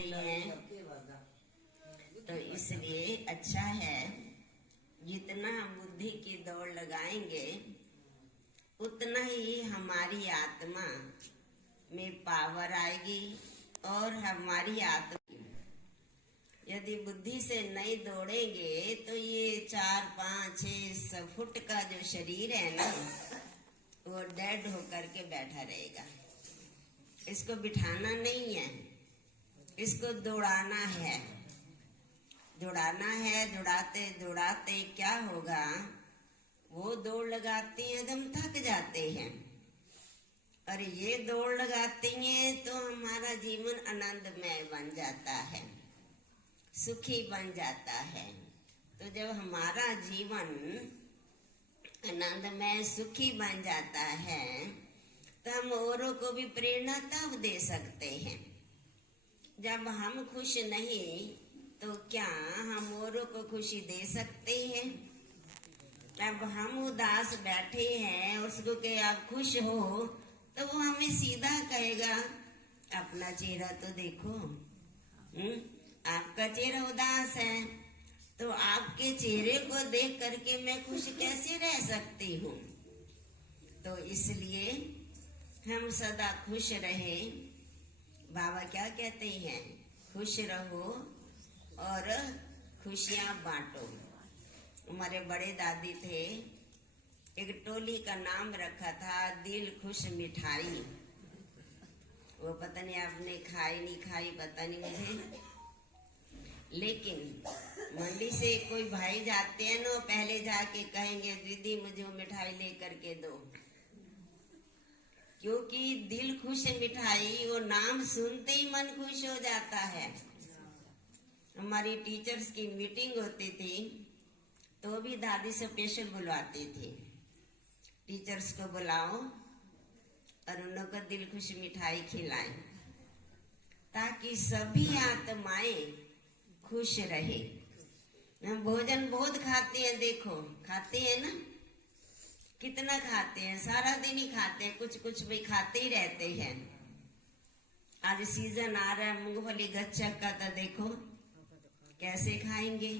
ही हैं। तो इसलिए अच्छा है जितना हम बुद्धि की दौड़ लगाएंगे उतना ही हमारी आत्मा में पावर आएगी और हमारी आत्मा यदि बुद्धि से नहीं दौड़ेंगे तो ये 4, 5, 6 फुट का जो शरीर है ना वो डेड होकर के बैठा रहेगा। इसको बिठाना नहीं है, इसको दौड़ाना है। दौड़ाना है। दौड़ाते दौड़ाते क्या होगा, वो दौड़ लगाती हैं तो हम थक जाते हैं और ये दौड़ लगाती हैं तो हमारा जीवन आनंदमय बन जाता है, सुखी बन जाता है। तो जब हमारा जीवन आनंदमय सुखी बन जाता है तो हम औरों को भी प्रेरणा तब दे सकते हैं। जब हम खुश नहीं तो क्या हम औरों को खुशी दे सकते हैं? अब हम उदास बैठे हैं, उसको के आप खुश हो तो वो हमें सीधा कहेगा अपना चेहरा तो देखो, आपका चेहरा उदास है तो आपके चेहरे को देख करके मैं खुश कैसे रह सकती हूँ। तो इसलिए हम सदा खुश रहे। बाबा क्या कहते हैं, खुश रहो और खुशियां बांटो। हमारे बड़े दादी थे, एक टोली का नाम रखा था दिल खुश मिठाई। वो पता नहीं आपने खाई नहीं खाई पता नहीं मुझे, लेकिन मंडी से कोई भाई जाते हैं ना, पहले जाके कहेंगे दीदी मुझे वो मिठाई लेकर के दो, क्योंकि दिल खुश मिठाई वो नाम सुनते ही मन खुश हो जाता है। हमारी टीचर्स की मीटिंग होती थी तो भी दादी से स्पेशल बुलवाती थी, टीचर्स को बुलाओ और उन लोग को दिल खुश मिठाई खिलाएं ताकि सभी आत्माएं खुश रहे। हम भोजन बहुत खाते हैं, देखो खाते हैं ना, कितना खाते हैं, सारा दिन ही खाते हैं, कुछ कुछ भी खाते ही रहते हैं। आज सीजन आ रहा है मूंगफली गच्चक का, तो देखो कैसे खाएंगे।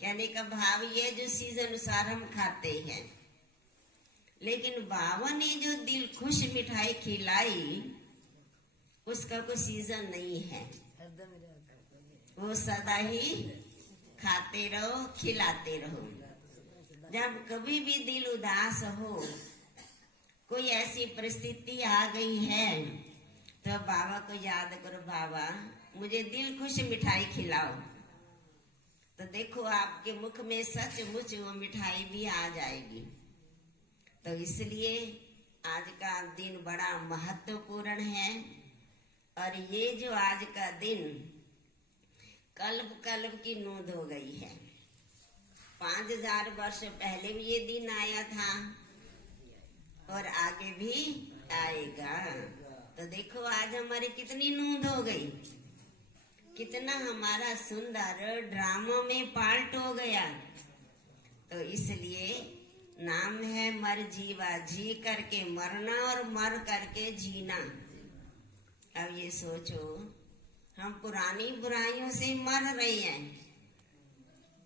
कहने का भाव ये जो सीजन अनुसार हम खाते हैं, लेकिन बाबा ने जो दिल खुश मिठाई खिलाई उसका कोई सीजन नहीं है, वो सदा ही खाते रहो, खिलाते रहो। जब कभी भी दिल उदास हो, कोई ऐसी परिस्थिति आ गई है तो बाबा को याद करो, बाबा मुझे दिल खुश मिठाई खिलाओ, तो देखो आपके मुख में सचमुच वो मिठाई भी आ जाएगी। तो इसलिए आज का दिन बड़ा महत्वपूर्ण है और ये जो आज का दिन कल्प कल्प की नोंद हो गई है। 5000 वर्ष पहले भी ये दिन आया था और आगे भी आएगा। तो देखो आज हमारी कितनी नोंद हो गई, कितना हमारा सुंदर ड्रामा में पार्ट हो गया। तो इसलिए नाम है मर जीवा, जी करके मरना और मर करके जीना। अब ये सोचो हम पुरानी बुराइयों से मर रहे हैं,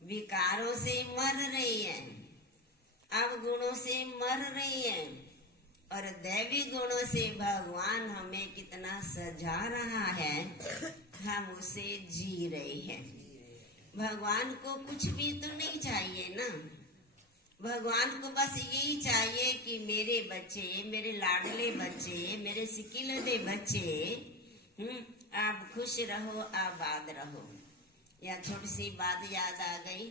विकारों से मर रही है, अवगुणों से मर रही है और दैवी गुणों से भगवान हमें कितना सजा रहा है, हम उसे जी रहे हैं। भगवान को कुछ भी तो नहीं चाहिए ना, भगवान को बस यही चाहिए कि मेरे बच्चे, मेरे लाडले बच्चे, मेरे सिकिलदे बच्चे आप खुश रहो, आबाद रहो। या छोटी सी बात याद आ गई,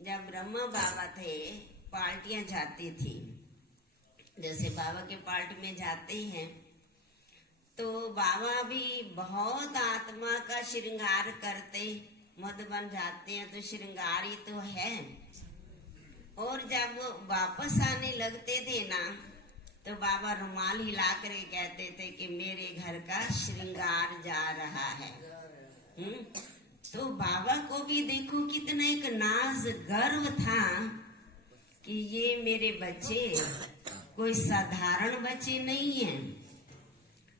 जब ब्रह्मा बाबा थे पार्टियां जाती थी, जैसे बाबा के पार्टी में जाते हैं तो बाबा भी बहुत आत्मा का श्रृंगार करते, मधुबन जाते हैं तो श्रृंगार ही तो है। और जब वापस आने लगते थे ना तो बाबा रुमाल हिला कर कहते थे कि मेरे घर का श्रृंगार जा रहा है। तो बाबा को भी देखो कितना एक नाज गर्व था कि ये मेरे बच्चे कोई साधारण बच्चे नहीं हैं,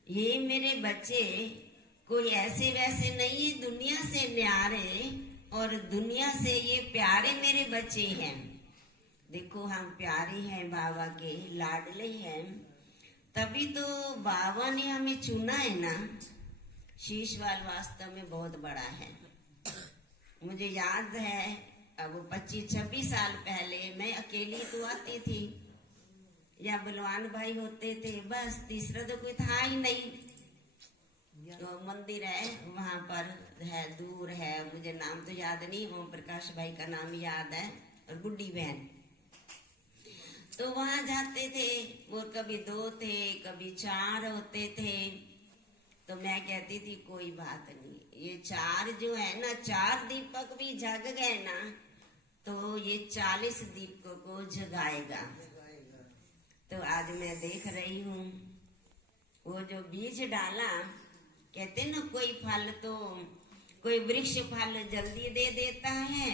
ये मेरे बच्चे कोई ऐसे वैसे नहीं है, दुनिया से न्यारे और दुनिया से ये प्यारे मेरे बच्चे हैं। देखो हम प्यारे हैं, बाबा के लाडले हैं, तभी तो बाबा ने हमें चुना है ना। शीशवाल वास्तव में बहुत बड़ा है। मुझे याद है अब 25-26 साल पहले मैं अकेली तो आती थी, या बलवान भाई होते थे, बस तीसरा तो कोई था ही नहीं। तो मंदिर है वहां पर है, दूर है, मुझे नाम तो याद नहीं, ओम प्रकाश भाई का नाम याद है और गुड्डी बहन। तो वहां जाते थे और कभी 2 थे, कभी 4 होते थे। तो मैं कहती थी कोई बात नहीं, ये 4 जो है ना, 4 दीपक भी जग गए ना तो ये 40 दीपकों को जगाएगा। तो आज मैं देख रही हूँ वो जो बीज डाला, कहते ना कोई फल तो कोई वृक्ष फल जल्दी दे देता है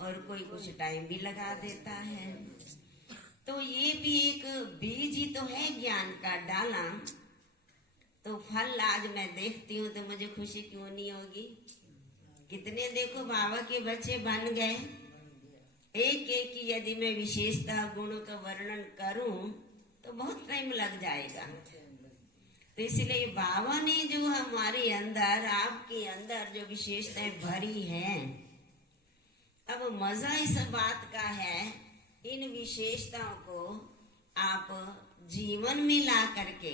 और कोई कुछ टाइम भी लगा देता है। तो ये भी एक बीज ही तो है ज्ञान का डाला। तो फल आज मैं देखती हूँ तो मुझे खुशी क्यों नहीं होगी। कितने देखो बाबा के बच्चे बन गए। एक एक की यदि मैं विशेषता गुणों का वर्णन करूं तो बहुत टाइम लग जाएगा। तो इसलिए बाबा ने जो हमारे अंदर, आपके अंदर जो विशेषताएं भरी हैं, अब मजा इस बात का है इन विशेषताओं को आप जीवन में ला करके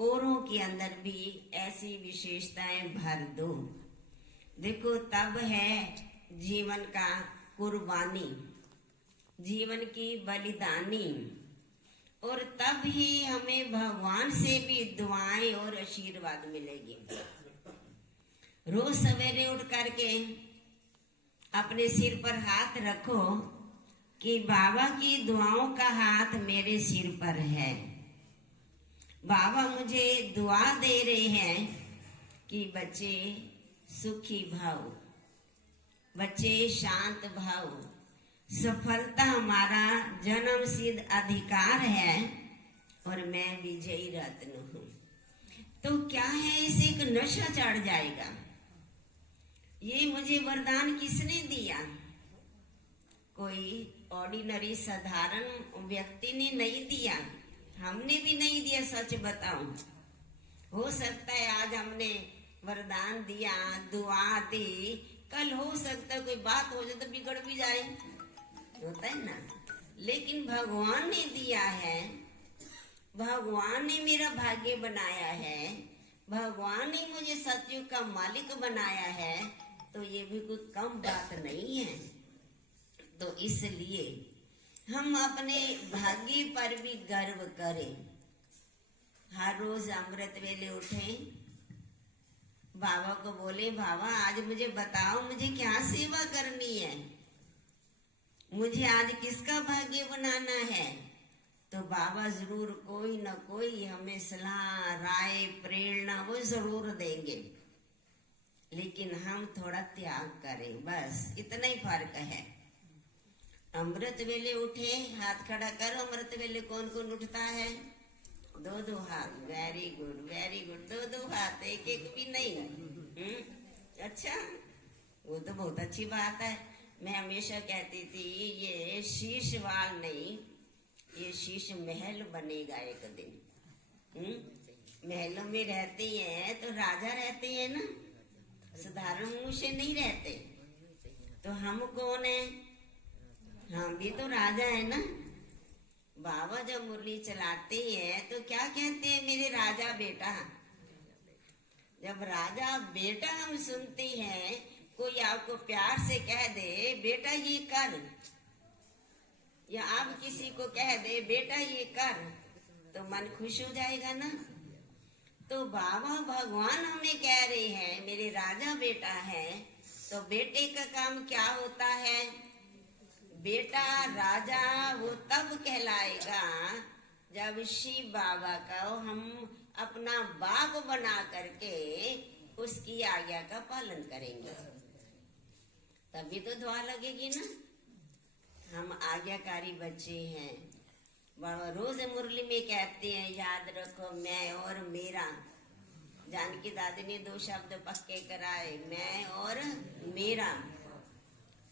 औरों के अंदर भी ऐसी विशेषताएं भर दो। देखो तब है जीवन का कुर्बानी, जीवन की बलिदानी, और तब ही हमें भगवान से भी दुआएं और आशीर्वाद मिलेगी। रोज सवेरे उठ करके अपने सिर पर हाथ रखो कि बाबा की दुआओं का हाथ मेरे सिर पर है। बाबा मुझे दुआ दे रहे हैं कि बच्चे सुखी भाव, बच्चे शांत भाव, सफलता हमारा जन्म सिद्ध अधिकार है और मैं विजयी रत्न हूँ। तो क्या है, इसे एक नशा चढ़ जाएगा। ये मुझे वरदान किसने दिया? कोई ऑर्डिनरी साधारण व्यक्ति ने नहीं दिया, हमने भी नहीं दिया। सच बताऊं, हो सकता है आज हमने वरदान दिया, दुआ दी, कल हो सकता है कोई बात हो जाए तो बिगड़ भी जाए, होता है ना। लेकिन भगवान ने दिया है, भगवान ने मेरा भाग्य बनाया है, भगवान ने मुझे सतयुग का मालिक बनाया है, तो ये भी कोई कम बात नहीं है। तो इसलिए हम अपने भाग्य पर भी गर्व करें। हर रोज अमृत वेले उठें, बाबा को बोले बाबा आज मुझे बताओ मुझे क्या सेवा करनी है, मुझे आज किसका भाग्य बनाना है। तो बाबा जरूर कोई न कोई हमें सलाह, राय, प्रेरणा वो जरूर देंगे। लेकिन हम थोड़ा त्याग करें, बस इतना ही फर्क है। अमृत वेले उठे, हाथ खड़ा करो। अमृत वेले कौन कौन उठता है? 2-2 हाथ। Very good, very good. 2-2 हाथ, एक एक भी नहीं। अच्छा, वो तो बहुत अच्छी बात है। मैं हमेशा कहती थी ये शीश वाल नहीं, ये शीश महल बनेगा एक दिन। महलों में रहते हैं तो राजा रहते हैं ना, साधारण मनुष्य नहीं रहते। तो हम कौन है? हम भी तो राजा है ना। बाबा जब मुरली चलाते हैं तो क्या कहते हैं? मेरे राजा बेटा। जब राजा बेटा हम सुनते हैं, कोई आपको प्यार से कह दे बेटा ये कर, या आप किसी को कह दे बेटा ये कर, तो मन खुश हो जाएगा ना। तो बाबा भगवान हमें कह रहे हैं मेरे राजा बेटा है। तो बेटे का काम क्या होता है? बेटा राजा वो तब कहलाएगा जब शिव बाबा का हम अपना बाप बना करके उसकी आज्ञा का पालन करेंगे, तभी तो दुआ लगेगी ना। हम आज्ञाकारी बच्चे हैं। बाबा रोज मुरली में कहते हैं याद रखो मैं और मेरा, जानकी दादी ने 2 शब्द पक्के कराए, मैं और मेरा।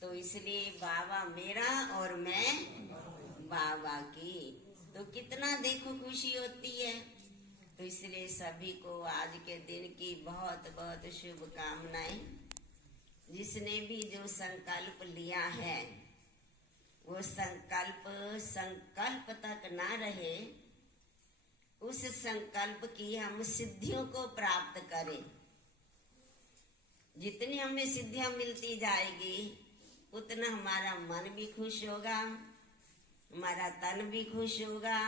तो इसलिए बाबा मेरा और मैं बाबा की, तो कितना देखो खुशी होती है। तो इसलिए सभी को आज के दिन की बहुत बहुत शुभकामनाएं। जिसने भी जो संकल्प लिया है वो संकल्प तक ना रहे, उस संकल्प की हम सिद्धियों को प्राप्त करें। जितनी हमें सिद्धियां मिलती जाएगी उतना हमारा मन भी खुश होगा, हमारा तन भी खुश होगा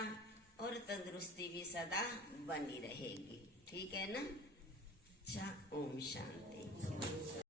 और तंदुरुस्ती भी सदा बनी रहेगी। ठीक है ना? अच्छा, ओम शांति।